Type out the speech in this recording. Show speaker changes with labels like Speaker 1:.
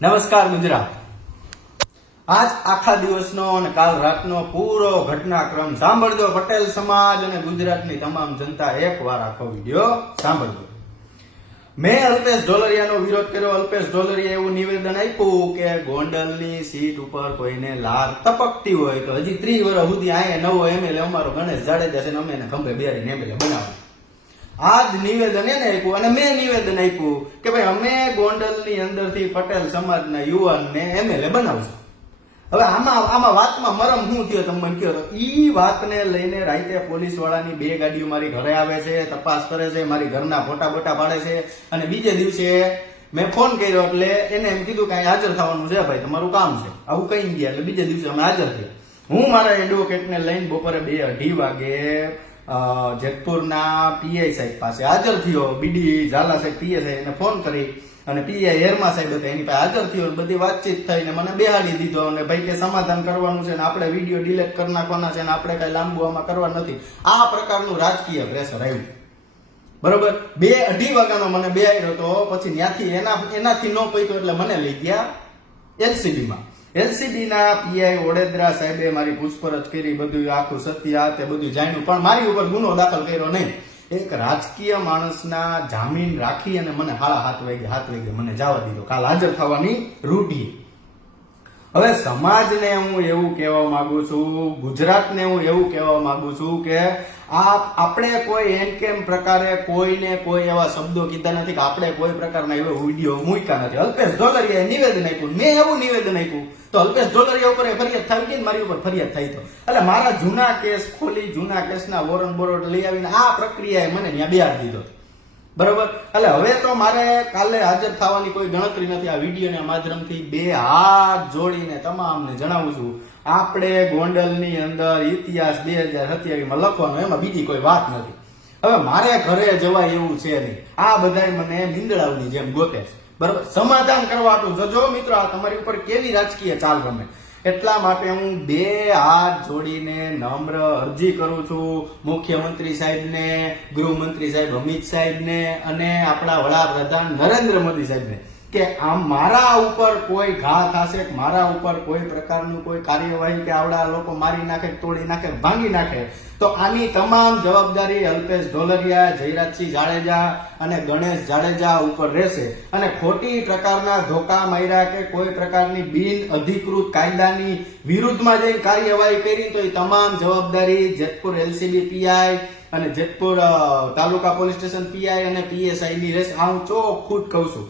Speaker 1: નમસ્કાર ગુજરાત આજ આખા દિવસનો અને કાલ રાતનો પૂરો ઘટનાક્રમ સાંભળજો. પટેલ સમાજ અને ગુજરાતની તમામ જનતા એકવાર આખો વીડિયો સાંભળજો. મેં અલ્પેશ ઢોલરિયાનો વિરોધ કર્યો. અલ્પેશ ઢોલરિયા એવું નિવેદન આપ્યું કે ગોંડલની સીટ ઉપર કોઈને લાર તપકતી હોય તો હજી ત્રીસ વર્ષ સુધી અહીંયા નવો એમએલએ અમારો ગણેશ જાડેજા છે અમે એને ખંભે બેરીને એમએલએ બનાવ્યો આ જ નિવેદન એને આપ્યું અને મેં નિવેદન આપ્યું કે ભાઈ અમે ગોંડલની અંદરથી પટેલ સમાજના યુવાનને એમએલએ બનાવશું. હવે આમાં આમાં વાતમાં મરમ શું થયો તમે મને કહો ઈ વાતને લઈને રાતે પોલીસ વાળાની બે ગાડીઓ મારી ઘરે આવે છે, તપાસ કરે છે, મારી ઘરના ફોટા બોટા પાડે છે અને બીજે દિવસે મેં ફોન કર્યો એટલે એને એમ કીધું કે હાજર થવાનું છે ભાઈ, તમારું કામ છે. આવું કઈ ગયા એટલે બીજે દિવસે અમે હાજર થયા. હું મારા એડવોકેટને લઈને બપોરે બે અઢી વાગે જેતપુરના પીઆઈ સાહેબ પાસે હાજર થયો. બીડી ઝાલા સાહેબ પીએ એને ફોન કરી અને પીઆઈ હેરમા સાહેબ હતા, એની પાસે હાજર થયો બધી વાતચીત થઈને મને બેહાડી દીધો અને ભાઈ કે સમાધાન કરવાનું છે ને આપણે વીડિયો ડિલીટ કરી નાખવાના છે ને આપણે કઈ લાંબુ આમાં કરવા નથી. આ પ્રકારનું રાજકીય પ્રેશર આવ્યું. બરોબર? બે અઢી વાગ્યાનો મને બે આવ્યો હતો પછી ત્યાંથી એના, એનાથી ન પૈતો એટલે મને લઈ ગયા એલસીબી માં એલસીબી ના પીઆઈ ઓડેદરા સાહેબે મારી પૂછપરછ કરી, બધું આખું સત્ય આ તે બધું જાણ્યું. પણ મારી ઉપર ગુનો દાખલ કર્યો નહીં. એક રાજકીય માણસના જામીન રાખી અને મને હાળા હાથ વાગે હાથ વાગે મને જવા દીધો. કાલ હાજર થવાની રૂઢી હવે સમાજને હું એવું કહેવા માંગુ છું, ગુજરાતને હું એવું કહેવા માંગુ છું કે આ આપણે કોઈ એમ કેમ પ્રકારે કોઈને કોઈ એવા શબ્દો કીધા નથી કે આપણે કોઈ પ્રકારના એવો વીડિયો મૂક્યા નથી. અલ્પેશ ઢોલરિયાએ નિવેદન આપ્યું. મેં એવું નિવેદન આપ્યું. તો અલ્પેશ ઢોલરિયા ઉપર ફરિયાદ થઈ કે મારી ઉપર ફરિયાદ થઈ તો? એટલે મારા જૂના કેસ ખોલી, જૂના કેસના વોરન બોરોટ લઈ આવીને આ પ્રક્રિયાએ મને ત્યાં બિહાર દીધો. બરોબર? એટલે હવે તો મારે કાલે હાજર થવાની કોઈ ગણતરી નથી. આ વિડીયોના માધ્યમથી બે હાથ જોડીને તમામને જણાવું છું. આપણે ગોંડલની અંદર ઇતિહાસ બે હજાર સત્યાવીસમાં લખવાનો, એમાં બીજી કોઈ વાત નથી. હવે મારે ઘરે જવાય એવું છે નહીં. આ બધાય મને નીંદડાવની જેમ ગોતે છે. બરોબર? સમાધાન કરવાનું જજો મિત્રો, આ તમારી ઉપર કેવી રાજકીય ચાલ રમે? એટલા માટે હું બે હાથ જોડીને નમ્ર અરજી કરું છું. મુખ્યમંત્રી સાહેબને, ગૃહમંત્રી સાહેબ અમિત સાહેબને અને આપણા વડાપ્રધાન નરેન્દ્ર મોદી સાહેબને. કે આમ મારા ઉપર કોઈ ઘા થશે મારા ઉપર કોઈ પ્રકારનું કોઈ કાર્યવાહી કે આવડા લોકો મારી નાખે તોડી નાખે ભાંગી નાખે, તો આની તમામ જવાબદારી અલ્પેશ ઢોલરિયા, જયરાજસિંહ જાડેજા અને ગણેશ જાડેજા ઉપર રહેશે. અને ખોટી પ્રકારના ધોકા માર્યા કે કોઈ પ્રકારની બિન અધિકૃત કાયદાની વિરુદ્ધમાં જઈને કાર્યવાહી કરી, તો એ તમામ જવાબદારી જેતપુર એલસીબી પીઆઈ અને Jetpur taluka police station PI અને પીએસઆઈ ની રહેશે. આ હું ચોખ્ખું જ કહું છું.